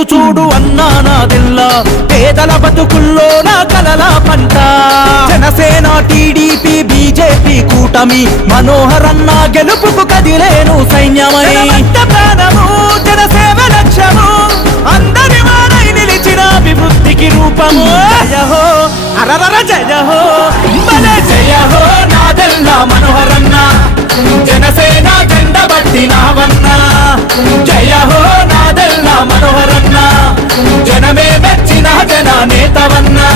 ఎప్పుడు చూడు అన్నా నాదెల్లా పేదల బతుకుల్లో నా కలల పంట జనసేన టీడీపీ బీజేపీ కూటమి మనోహరన్న గెలుపుకు కదిలేను సైన్యమై ప్రాణము జనసేవ లక్ష్యము అందరి వారై నిలిచిన అభివృద్ధికి రూపము జయ హో అరరర జయ హో భలే జయ హో నాదెల్లా మనోహరన్న జనసేన జెండ బట్టి నావన్నా జయ హో నాదెల్లా మనోహరన్న జనమే మెచ్చిన జన నేతవన్నా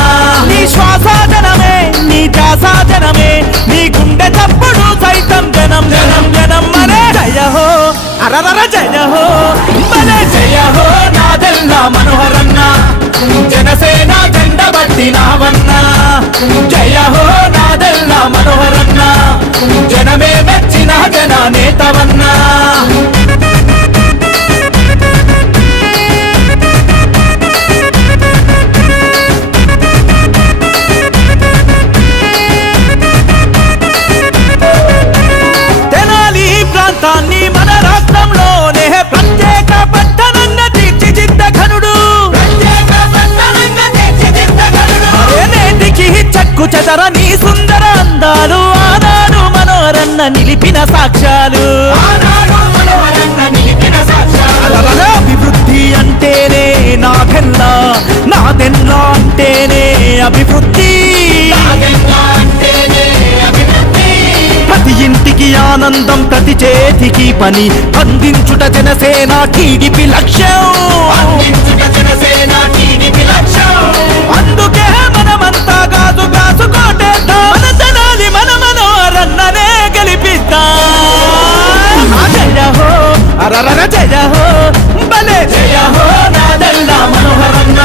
నీ శ్వాస జనమే నీ ధ్యాస జనమే నీ గుండె తప్పుడు సైతం జనం జనం జనం మరే జయ హో అరరర జయ హో భలే జయ హో నాదెల్లా మనోహరన్న జనసేన జెండ బట్టి నావన్నా జయ హో నాదెల్లా మనోహరన్న జనమే మెచ్చిన జన నేతవన్నా తెనాలి ప్రాంతాన్ని మన రాష్ట్రంలోనే ప్రత్యేక పట్టణంగా తీర్చిదిద్ద ఘనుడు నేటికి చక్కు చెదరని సుందర అందాలు ఆనాడు మనోహరన్న నిలిపిన సాక్ష్యాలు అభివృద్ధి అంటేనే నాదెల్లా నాదెల్లా అంటేనే అభివృద్ధి ప్రతి ఇంటికి ఆనందం ప్రతి చేతికి పని అందించుట జనసేన టీడీపీ లక్ష్యం అందుకే మనమంతా గాజు గాజు కోటేద్దాం మన తెనాలి మన మనోహరన్ననే గెలిపిద్దాం జయ హో అరరర జయ హో భలే జయ హో నాదెల్లా మనోహరన్న